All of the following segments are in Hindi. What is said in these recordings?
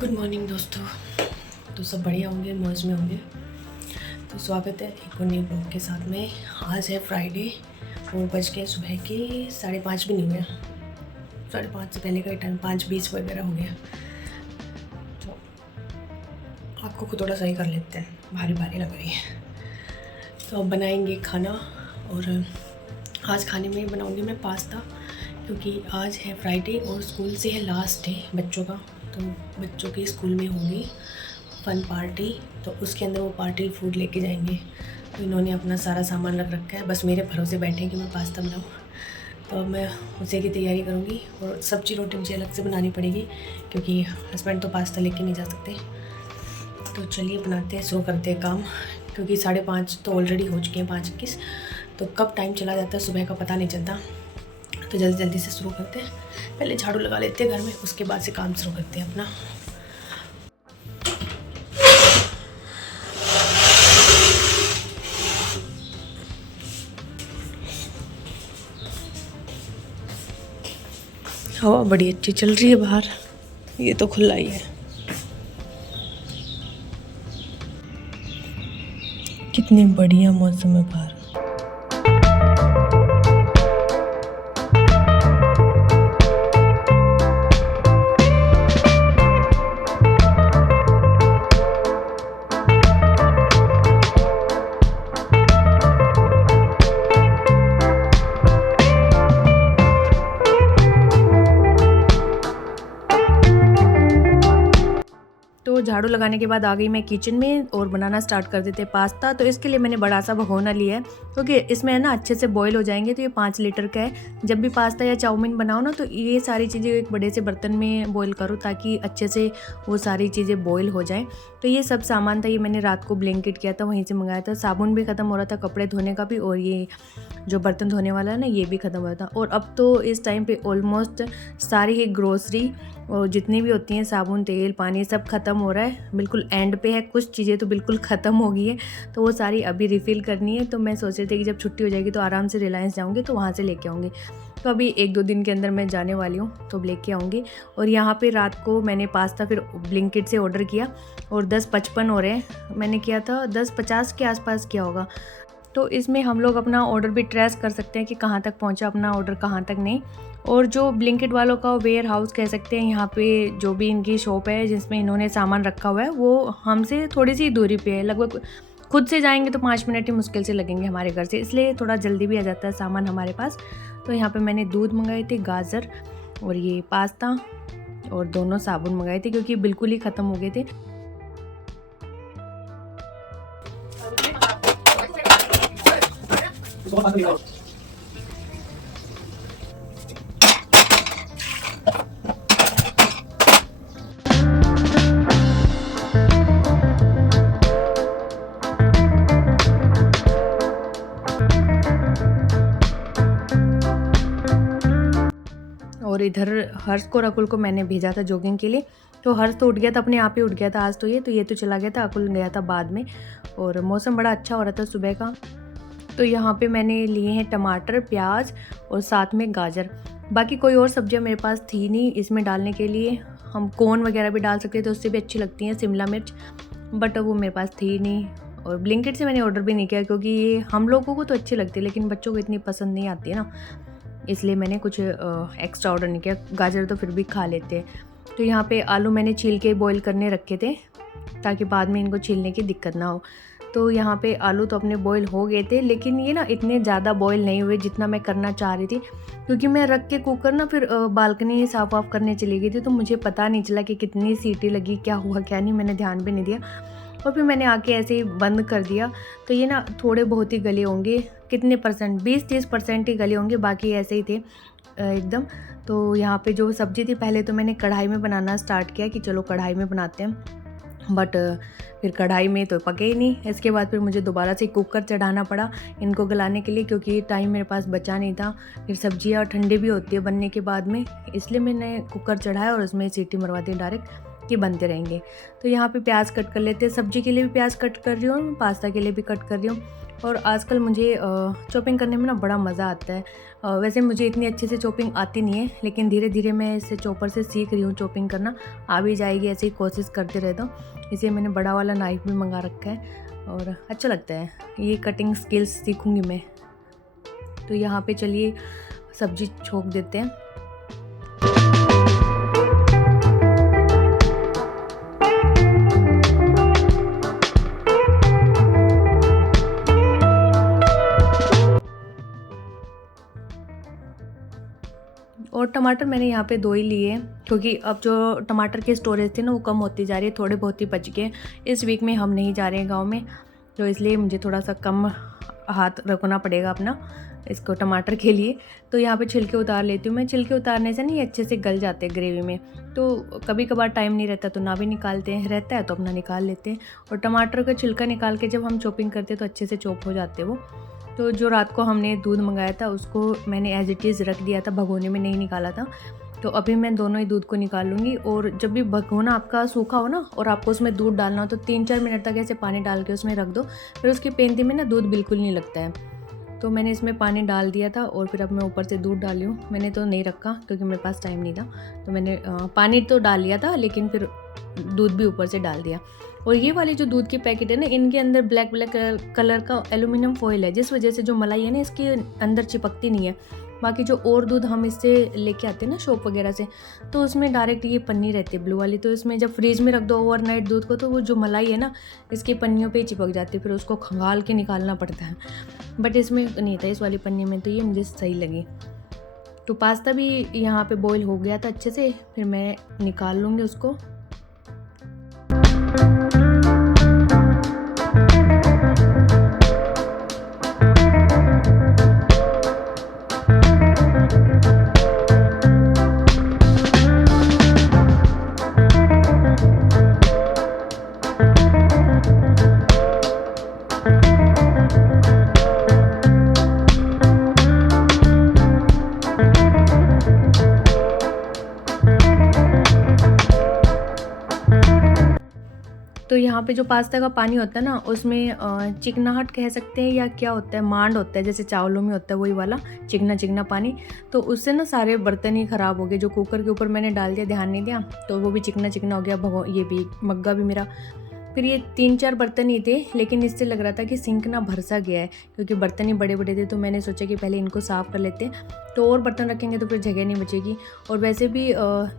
गुड मॉर्निंग दोस्तों। तो सब बढ़िया होंगे, मौज में होंगे। तो स्वागत है एक और नए ब्लॉग के साथ में। आज है फ्राइडे और बज के सुबह के 5:30 भी नहीं हुए। 5:30 से पहले का टाइम 5:20 वगैरह हो गया। तो आपको खुद थोड़ा सही कर लेते हैं, भारी भारी लग रही है। तो अब बनाएंगे खाना और आज खाने में बनाऊंगी मैं पास्ता, क्योंकि आज है फ्राइडे और स्कूल से है लास्ट डे बच्चों का। तो बच्चों के स्कूल में होगी फ़न पार्टी, तो उसके अंदर वो पार्टी फूड लेके जाएंगे। तो इन्होंने अपना सारा सामान रख रखा है, बस मेरे भरोसे बैठे कि मैं पास्ता बनाऊँ। तो अब मैं उसी की तैयारी करूँगी और सब्ज़ी रोटी मुझे अलग से बनानी पड़ेगी, क्योंकि हस्बैंड तो पास्ता लेके नहीं जा सकते। तो चलिए बनाते हैं, शुरू करते हैं काम, क्योंकि 5:30 तो ऑलरेडी हो चुके हैं, 5:21। तो कब टाइम चला जाता है सुबह का पता नहीं चलता। तो जल्दी जल्दी से शुरू करते हैं। पहले झाड़ू लगा लेते हैं घर में, उसके बाद से काम शुरू करते हैं अपना। हवा बड़ी अच्छी चल रही है बाहर, ये तो खुला ही है। कितने बढ़िया मौसम है बाहर। तो झाड़ू लगाने के बाद आ गई मैं किचन में और बनाना स्टार्ट कर देते पास्ता। तो इसके लिए मैंने बड़ा सा भगोना लिया है, क्योंकि इसमें है ना अच्छे से बॉईल हो जाएंगे। तो ये 5 लीटर का है। जब भी पास्ता या चाउमीन बनाओ ना, तो ये सारी चीज़ें एक बड़े से बर्तन में बॉईल करो, ताकि अच्छे से वो सारी चीज़ें बॉईल हो जाएं। तो ये सब सामान था, ये मैंने रात को ब्लैंकेट किया था, वहीं से मंगाया था। साबुन भी ख़त्म हो रहा था, कपड़े धोने का भी, और ये जो बर्तन धोने वाला है ना, ये भी ख़त्म हो रहा था। और अब तो इस टाइम पे ऑलमोस्ट सारी ही ग्रोसरी और जितनी भी होती हैं, साबुन, तेल, पानी, सब ख़त्म हो रहा है। बिल्कुल एंड पे है, कुछ चीज़ें तो बिल्कुल ख़त्म हो गई है, तो वो सारी अभी रिफ़िल करनी है। तो मैं सोच रही थी कि जब छुट्टी हो जाएगी तो आराम से रिलायंस जाऊँगी, तो वहाँ से लेके आऊँगी। तो अभी 1-2 दिन के अंदर मैं जाने वाली हूँ, तो लेके आऊँगी। और यहाँ पे रात को मैंने पास्ता फिर ब्लिंकिट से ऑर्डर किया, और 10:55 हो रहे हैं। मैंने किया था 10:50 के आसपास किया होगा। तो इसमें हम लोग अपना ऑर्डर भी ट्रेस कर सकते हैं कि कहाँ तक पहुँचा अपना ऑर्डर, कहाँ तक नहीं। और जो ब्लिंकिट वालों का वेयर हाउस कह सकते हैं, यहाँ पे जो भी इनकी शॉप है जिसमें इन्होंने सामान रखा हुआ है, वो हमसे थोड़ी सी दूरी पे है। लगभग खुद से जाएंगे तो 5 मिनट ही मुश्किल से लगेंगे हमारे घर से, इसलिए थोड़ा जल्दी भी आ जाता है सामान हमारे पास। तो यहाँ पे मैंने दूध मंगाए थे, गाजर और ये पास्ता, और दोनों साबुन मंगाए थे, क्योंकि बिल्कुल ही ख़त्म हो गए थे। और इधर हर्ष को, रकुल को मैंने भेजा था जॉगिंग के लिए। तो हर्ष तो उठ गया था, अपने आप ही उठ गया था आज तो ये तो चला गया था, अकुल गया था बाद में। और मौसम बड़ा अच्छा हो रहा था सुबह का। तो यहाँ पे मैंने लिए हैं टमाटर, प्याज और साथ में गाजर। बाकी कोई और सब्जियाँ मेरे पास थी नहीं इसमें डालने के लिए। हम कॉर्न वगैरह भी डाल सकते थे, उससे भी अच्छी लगती हैं, शिमला मिर्च, बट वो मेरे पास थी नहीं। और ब्लिंकिट से मैंने ऑर्डर भी नहीं किया, क्योंकि ये हम लोगों को तो अच्छी लगती है, लेकिन बच्चों को इतनी पसंद नहीं आती है ना, इसलिए मैंने कुछ एक्स्ट्रा ऑर्डर नहीं किया। गाजर तो फिर भी खा लेते हैं। तो यहाँ पे आलू मैंने छील के बॉईल करने रखे थे, ताकि बाद में इनको छीलने की दिक्कत ना हो। तो यहाँ पे आलू तो अपने बॉईल हो गए थे, लेकिन ये ना इतने ज़्यादा बॉईल नहीं हुए जितना मैं करना चाह रही थी, क्योंकि मैं रख के कुकर ना फिर बालकनी साफ़ वाफ करने चली गई थी। तो मुझे पता नहीं चला कि कितनी सीटी लगी, क्या हुआ क्या नहीं, मैंने ध्यान भी नहीं दिया। और फिर मैंने आके ऐसे ही बंद कर दिया। तो ये ना थोड़े बहुत ही गले होंगे, कितने परसेंट, 20-30% ही गले होंगे, बाकी ऐसे ही थे एकदम। तो यहाँ पे जो सब्ज़ी थी, पहले तो मैंने कढ़ाई में बनाना स्टार्ट किया कि चलो कढ़ाई में बनाते हैं, बट फिर कढ़ाई में तो पके ही नहीं। इसके बाद फिर मुझे दोबारा से कुकर चढ़ाना पड़ा इनको गलाने के लिए, क्योंकि टाइम मेरे पास बचा नहीं था। फिर सब्जियाँ ठंडी भी होती है बनने के बाद में, इसलिए मैंने कुकर चढ़ाया और उसमें सीटी मरवा दी डायरेक्ट। कि बनते रहेंगे। तो यहाँ पे प्याज कट कर लेते हैं, सब्जी के लिए भी प्याज कट कर रही हूँ, पास्ता के लिए भी कट कर रही हूँ। और आजकल मुझे चॉपिंग करने में ना बड़ा मज़ा आता है। वैसे मुझे इतनी अच्छे से चॉपिंग आती नहीं है, लेकिन धीरे धीरे मैं इसे चॉपर से सीख रही हूँ चॉपिंग करना। आ भी जाएगी, ऐसे ही कोशिश करते रहता हूँ। इसे मैंने बड़ा वाला नाइफ़ भी मंगा रखा है और अच्छा लगता है, ये कटिंग स्किल्स सीखूँगी मैं। तो यहाँ पे चलिए सब्जी छोंक देते हैं। और टमाटर मैंने यहाँ पे 2 ही लिए हैं, क्योंकि अब जो टमाटर की स्टोरेज थी ना वो कम होती जा रही है, थोड़े बहुत ही बच गए। इस वीक में हम नहीं जा रहे हैं गाँव में, तो इसलिए मुझे थोड़ा सा कम हाथ रखना पड़ेगा अपना इसको टमाटर के लिए। तो यहाँ पे छिलके उतार लेती हूँ मैं। छिलके उतारने से नहीं अच्छे से गल जाते हैं ग्रेवी में। तो कभी कभार टाइम नहीं रहता तो ना भी निकालते हैं, रहता है तो अपना निकाल लेते हैं। और टमाटर का छिलका निकाल के जब हम चॉपिंग करते हैं तो अच्छे से चॉप हो जाते हैं वो। तो जो रात को हमने दूध मंगाया था उसको मैंने एज इट इज़ रख दिया था, भगोने में नहीं निकाला था। तो अभी मैं दोनों ही दूध को निकाल लूँगी। और जब भी भगोना आपका सूखा हो ना और आपको उसमें दूध डालना हो तो 3-4 मिनट तक ऐसे पानी डाल के उसमें रख दो, फिर उसकी पेंदी में ना दूध बिल्कुल नहीं लगता है। तो मैंने इसमें पानी डाल दिया था और फिर अब मैं ऊपर से दूध डाली हूँ। मैंने तो नहीं रखा क्योंकि मेरे पास टाइम नहीं था, तो मैंने पानी तो डाल लिया था लेकिन फिर दूध भी ऊपर से डाल दिया। और ये वाले जो दूध के पैकेट है ना, इनके अंदर ब्लैक कलर का एल्यूमिनियम फॉइल है, जिस वजह से जो मलाई है ना इसके अंदर चिपकती नहीं है। बाकी जो और दूध हम इससे लेके आते हैं ना शॉप वगैरह से, तो उसमें डायरेक्ट ये पन्नी रहती है ब्लू वाली। तो इसमें जब फ्रीज में रख दो ओवरनाइट दूध को, तो वो जो मलाई है ना इसकी पन्नियों पे ही चिपक जाती है, फिर उसको खंगाल के निकालना पड़ता है। बट इसमें नहीं था, इस वाली पन्नी में, तो ये मुझे सही लगी। तो पास्ता भी यहाँ पे बॉईल हो गया था अच्छे से, फिर मैं निकाल लूँगी उसको। तो यहाँ पे जो पास्ता का पानी होता है ना उसमें चिकनाहट कह सकते हैं या क्या होता है, मांड होता है, जैसे चावलों में होता है वही वाला चिकना चिकना पानी। तो उससे ना सारे बर्तन ही ख़राब हो गए। जो कुकर के ऊपर मैंने डाल दिया, ध्यान नहीं दिया, तो वो भी चिकना चिकना हो गया। ये भी मग्गा भी मेरा। फिर ये 3-4 बर्तन ही थे, लेकिन इससे लग रहा था कि सिंक ना भर सा गया है, क्योंकि बर्तन ही बड़े बड़े थे। तो मैंने सोचा कि पहले इनको साफ़ कर लेते हैं, तो और बर्तन रखेंगे तो फिर जगह नहीं बचेगी। और वैसे भी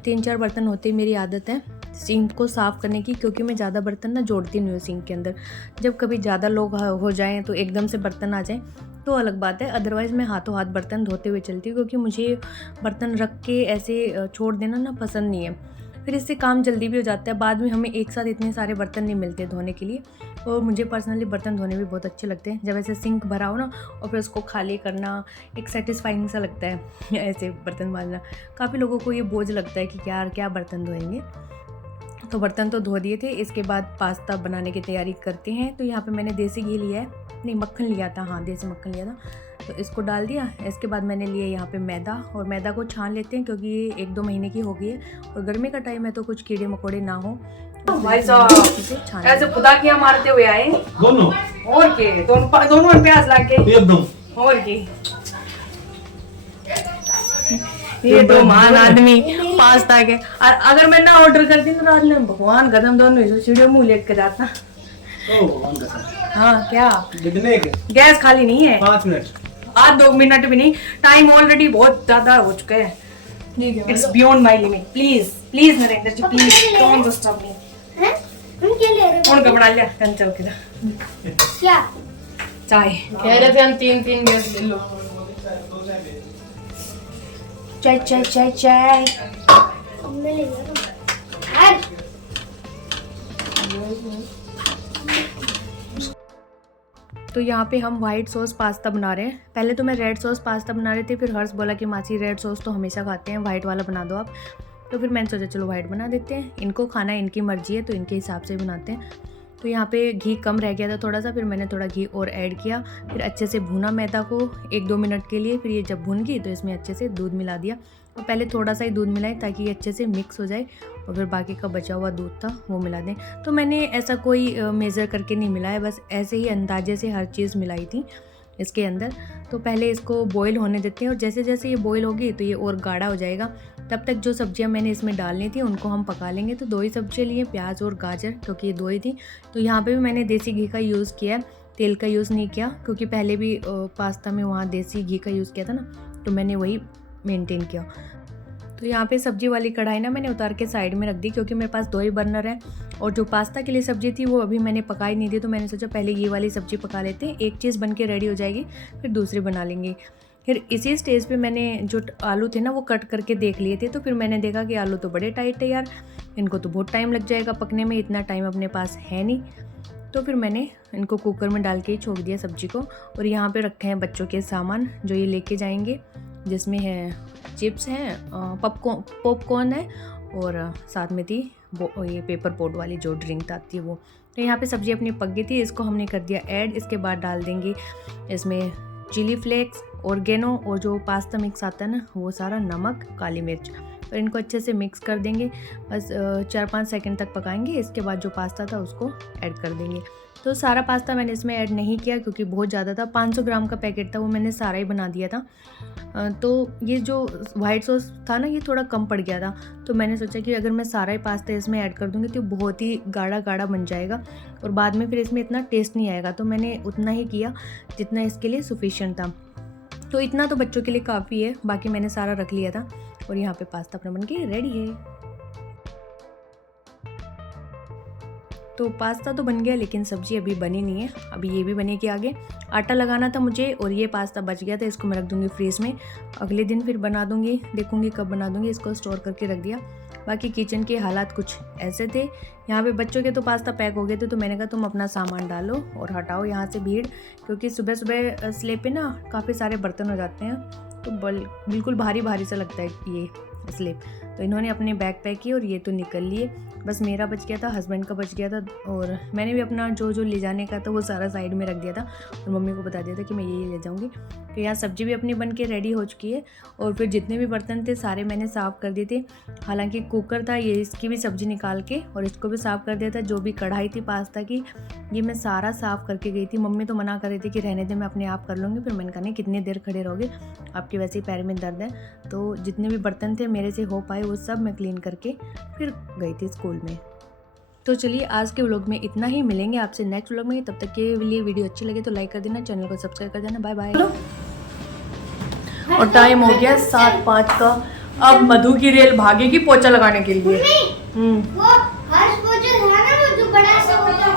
3-4 बर्तन होते ही मेरी आदत है सिंक को साफ़ करने की, क्योंकि मैं ज़्यादा बर्तन ना जोड़ती नहीं हूँ सिंक के अंदर। जब कभी ज़्यादा लोग हो जाएँ तो एकदम से बर्तन आ जाएँ तो अलग बात है, अदरवाइज़ मैं हाथों हाथ बर्तन धोते हुए चलती हूँ, क्योंकि मुझे बर्तन रख के ऐसे छोड़ देना ना पसंद नहीं है। फिर इससे काम जल्दी भी हो जाता है, बाद में हमें एक साथ इतने सारे बर्तन नहीं मिलते धोने के लिए। और मुझे पर्सनली बर्तन धोने भी बहुत अच्छे लगते हैं, जब ऐसे सिंक भरा हो ना और फिर उसको खाली करना एक सेटिस्फाइंग सा लगता है ऐसे बर्तन मांजना। काफ़ी लोगों को ये बोझ लगता है कि यार क्या बर्तन धोएंगे। तो बर्तन तो धो दिए थे। इसके बाद पास्ता बनाने की तैयारी करते हैं। तो यहाँ पे मैंने देसी घी लिया है, नहीं मक्खन लिया था, हाँ देसी मक्खन लिया था, तो इसको डाल दिया। इसके बाद मैंने लिया यहाँ पे मैदा, और मैदा को छान लेते हैं क्योंकि ये 1-2 महीने की हो गई है और गर्मी का टाइम है तो कुछ कीड़े मकोड़े ना हो। भाई साहब ऐसे खुदा किया मारते हुए आए दोनों, और के दोनों प्याज लाके एकदम, और की ये दो महान आदमी पास्ता के। और अगर मैं ना ऑर्डर करती तो रात में भगवान कदम दोनों सीढ़ियों मुँह लेकर जाता। हाँ क्या गैस खाली नहीं है, 5 मिनट, आज 2 मिनट भी नहीं, टाइम ऑलरेडी बहुत ज्यादा हो चुका है। It's beyond my limit. Please please Narendra ji, please don't disturb me. हम क्या ले रहे हैं? कौन कपड़ा लिया कंचल के क्या चाय कह रहे थे हम 3-3 गैस ले लो। चाय चाय चाय चाय हमने ले लिया तो यहाँ पे हम वाइट सॉस पास्ता बना रहे हैं। पहले तो मैं रेड सॉस पास्ता बना रही थी, फिर हर्ष बोला कि मासी रेड सॉस तो हमेशा खाते हैं, वाइट वाला बना दो आप। तो फिर मैंने सोचा चलो वाइट बना देते हैं, इनको खाना है, इनकी मर्जी है तो इनके हिसाब से बनाते हैं। तो यहाँ पे घी कम रह गया था थोड़ा सा, फिर मैंने थोड़ा घी और ऐड किया। फिर अच्छे से भुना मैदा को 1-2 मिनट के लिए। फिर ये जब भुन गई तो इसमें अच्छे से दूध मिला दिया, और पहले थोड़ा सा ही दूध मिलाएं ताकि ये अच्छे से मिक्स हो जाए और फिर बाकी का बचा हुआ दूध था वो मिला दें। तो मैंने ऐसा कोई मेज़र करके नहीं मिलाया, बस ऐसे ही अंदाजे से हर चीज़ मिलाई थी इसके अंदर। तो पहले इसको बॉईल होने देते हैं और जैसे जैसे ये बॉईल होगी तो ये और गाढ़ा हो जाएगा। तब तक जो सब्जियां मैंने इसमें डालनी थी उनको हम पका लेंगे। तो 2 ही सब्जियाँ लिए, प्याज और गाजर, क्योंकि ये 2 ही थी। तो यहाँ पे भी मैंने देसी घी का यूज़ किया है, तेल का यूज़ नहीं किया, क्योंकि पहले भी पास्ता में वहाँ देसी घी का यूज़ किया था ना, तो मैंने वही मेनटेन किया। तो यहाँ पे सब्जी वाली कढ़ाई ना मैंने उतार के साइड में रख दी, क्योंकि मेरे पास 2 ही बर्नर है और जो पास्ता के लिए सब्जी थी वो अभी मैंने पकाई नहीं थी। तो मैंने सोचा पहले ये वाली सब्जी पका लेते हैं, एक चीज़ बन के रेडी हो जाएगी फिर दूसरी बना लेंगे। फिर इसी स्टेज पे मैंने जो आलू थे ना वो कट करके देख लिए थे। तो फिर मैंने देखा कि आलू तो बड़े टाइट है यार, इनको तो बहुत टाइम लग जाएगा पकने में, इतना टाइम अपने पास है नहीं। तो फिर मैंने इनको कुकर में डाल के ही छोड़ दिया सब्जी को। और यहाँ पे रखे हैं बच्चों के सामान जो ये लेके जाएंगे, जिसमें है चिप्स हैं, पॉपकॉर्न है और साथ में थी ये पेपर पोट वाली जो ड्रिंक आती है वो। तो यहाँ पे सब्जी अपनी पक गई थी, इसको हमने कर दिया ऐड। इसके बाद डाल देंगे इसमें चिली फ्लेक्स, ऑर्गेनो और जो पास्ता मिक्स आता है ना वो सारा, नमक, काली मिर्च। और इनको अच्छे से मिक्स कर देंगे, बस 4-5 सेकंड तक पकाएंगे। इसके बाद जो पास्ता था उसको ऐड कर देंगे। तो सारा पास्ता मैंने इसमें ऐड नहीं किया क्योंकि बहुत ज़्यादा था, 500 ग्राम का पैकेट था, वो मैंने सारा ही बना दिया था। तो ये जो वाइट सॉस था ना ये थोड़ा कम पड़ गया था। तो मैंने सोचा कि अगर मैं सारा ही पास्ता इसमें ऐड कर दूँगी तो बहुत ही गाढ़ा गाढ़ा बन जाएगा और बाद में फिर इसमें इतना टेस्ट नहीं आएगा। तो मैंने उतना ही किया जितना इसके लिए सफिशिएंट था। तो इतना तो बच्चों के लिए काफ़ी है, बाकी मैंने सारा रख लिया था। और यहाँ पे पास्ता अपना बन के रेडी है। तो पास्ता तो बन गया लेकिन सब्ज़ी अभी बनी नहीं है, अभी ये भी बनेगी आगे। आटा लगाना था मुझे और ये पास्ता बच गया था, इसको मैं रख दूँगी फ्रीज में, अगले दिन फिर बना दूँगी, देखूँगी कब बना दूँगी। इसको स्टोर करके रख दिया। बाकी किचन के हालात कुछ ऐसे थे। यहाँ पे बच्चों के तो पास्ता पैक हो गए थे, तो मैंने कहा तुम अपना सामान डालो और हटाओ यहाँ से भीड़, क्योंकि सुबह सुबह स्लेब पे ना काफ़ी सारे बर्तन हो जाते हैं, तो बिल्कुल भारी भारी सा लगता है ये स्लेब। तो इन्होंने अपने बैग पैक किए और ये तो निकल लिए, बस मेरा बच गया था, हस्बैंड का बच गया था। और मैंने भी अपना जो जो ले जाने का था वो सारा साइड में रख दिया था और मम्मी को बता दिया था कि मैं ये ले जाऊँगी। तो यहाँ सब्ज़ी भी अपनी बन के रेडी हो चुकी है। और फिर जितने भी बर्तन थे सारे मैंने साफ़ कर दिए थे। हालांकि कुकर था, ये इसकी भी सब्ज़ी निकाल के और इसको भी साफ़ कर दिया था। जो भी कढ़ाई थी पास्ता की ये मैं सारा साफ़ करके गई थी। मम्मी तो मना कर रही थी कि रहने दे, मैं अपने आप कर लूँगी। फिर मैंने कहा नहीं, कितनी देर खड़े रहोगे, आपके वैसे ही पैर में दर्द है। तो जितने भी बर्तन थे मेरे से हो पाए वो सब मैं क्लीन करके फिर गई थी स्कूल में। तो चलिए आज के व्लॉग में इतना ही, मिलेंगे आपसे नेक्स्ट व्लॉग में। तब तक के लिए वीडियो अच्छी लगे तो लाइक कर देना, चैनल को सब्सक्राइब कर देना। Bye bye. और टाइम हो गया 7:05 का। अब मधु की रेल भागेगी पोछा लगाने के लिए। वो हर्ष वो जो है ना वो जो बड़ा सा होता